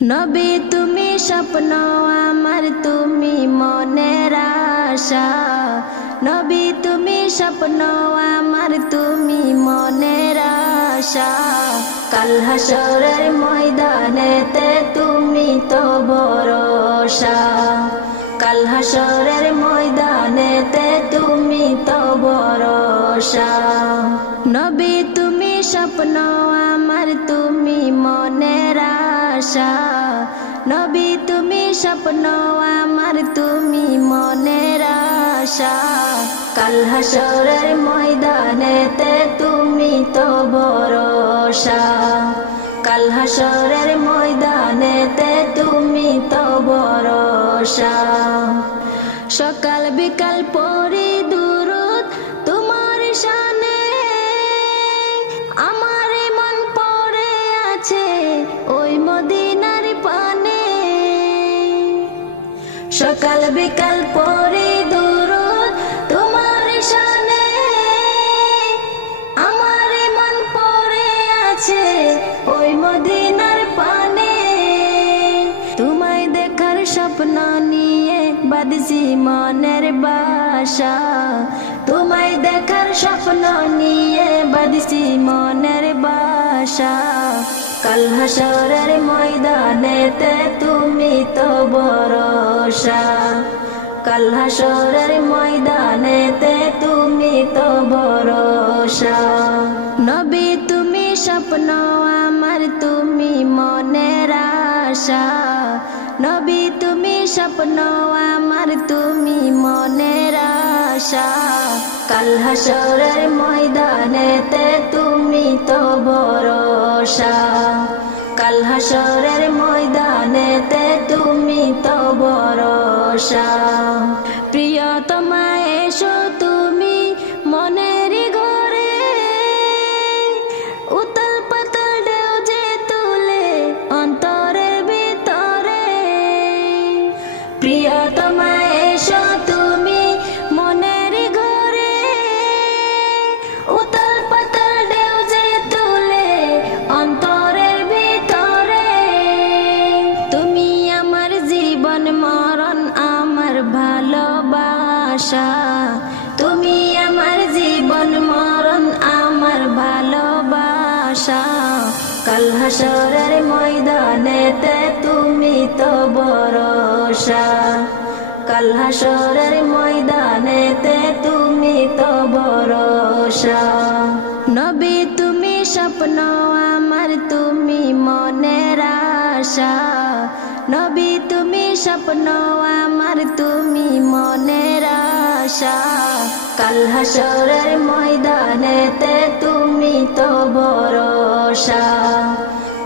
নবী তুমি স্বপ্ন আমার, তুমি মনের আশা। নবী তুমি স্বপ্ন আমার, তুমি মনের আশা। কাল হাসরের ময়দানেতে তুমি তো ভরসা। কাল হাসরের ময়দানেতে তুমি তো ভরসা। নবী তুমি স্বপ্ন আমার, তুমি মনের আশা। নবী তুমি স্বপ্ন আমার, তুমি মনের আশা। কাল হাসরের ময়দানেতে তুমি তো ভরসা। কাল হাসরের ময়দানেতে তুমি তো ভরসা। সকাল বিকাল পড়ি দুরূদ তোমার শানে, আমার মন পড়ে আছে ওই মদিনার পানে। সকাল বিকাল পড়ি দুরূদ তোমার শানে, আমার মন পড়ে আছে ওই মদিনার পানে। তোমায় দেখার স্বপ্ন নিয়ে বাঁধছি মনের বাসা। তোমায় দেখার স্বপ্ন নিয়ে বাঁধছি মনের বাসা। কাল হাসরের ময়দানেতে তুমি তো ভরসা। কাল হাসরের ময়দানেতে তুমি তো ভরসা। নবী তুমি স্বপ্ন আমার, তুমি মনের আশা। নবী তুমি স্বপ্ন আমার, তুমি মনের আশা। কাল হাসরের ময়দানেতে তুমি তো ভরসা। কাল হাসরের ময়দানেতে তুমি তো ভরসা। প্রিয়তমা এসো তুমি মনের ঘরে, উতাল পাতাল ঢেউ যে তুলে অন্তরের ভিতরে। প্রিয়তমা এসো তুমি মনের ঘরে, উতাল পাতাল ঢেউ যে তুলে অন্তরের ভিতরে। তুমি আমার জীবন মরণ আমার ভালোবাসা। তুমি আমার জীবন মরণ আমার ভালোবাসা। কাল হাসরের ময়দানেতে তুমি তো ভরসা। কাল হাসরের ময়দানেতে তুমি তো ভরসা। নবী তুমি স্বপ্ন আমার, তুমি মনের আশা। নবী তুমি স্বপ্ন আমার, তুমি মনের আশা। কাল হাসরের ময়দানেতে তুমি তো ভরসা।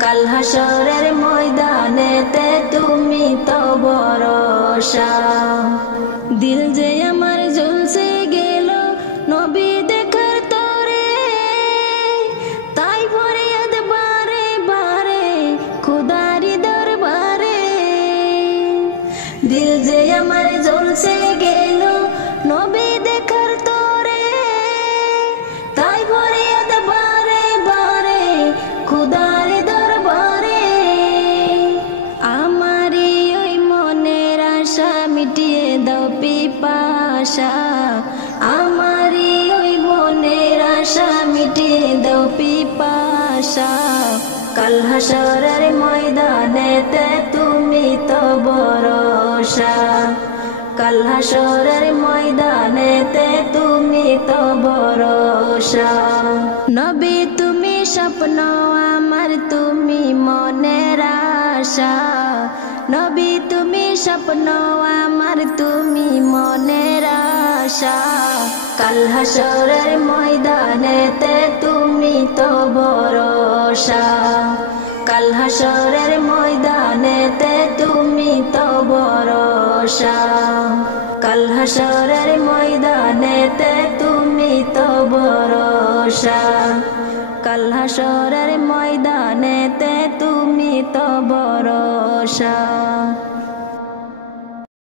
কাল হাসরের ময়দানেতে তুমি তো ভরসা। দিল যে আমার জ্বলছে গেল নবী দেখার তরে, তাই ফরিয়াদ বারে বারে খোদারি দরবারে। দিল যে আমার জ্বলছে গেল নবী দেখার তরে, তাই ফরিয়াদ বারে বারে খোদারি দরবারে। আমারই ওই মনের আশা মিটিয়ে দাও পিপাসা। আমারই ওই মনের আশা মিটিয়ে দাও পিপাসা। কাল হাসরের ময়দানেতে তুমি তো ভরসা। কাল হাসরের ময়দানেতে তুমি তো ভরসা। নবী তুমি স্বপ্ন আমার, তুমি মনের আশা। নবী তুমি স্বপ্ন আমার, তুমি মনের আশা। কাল হাসরের ময়দানেতে তুমি তো ভরসা। কাল হাসরের ময়দানেতে তুমি তো ভরসা। কাল হাসরের ময়দানেতে তুমি তো ভরসা। কাল হাসরের ময়দানেতে তুমি তো ভরসা।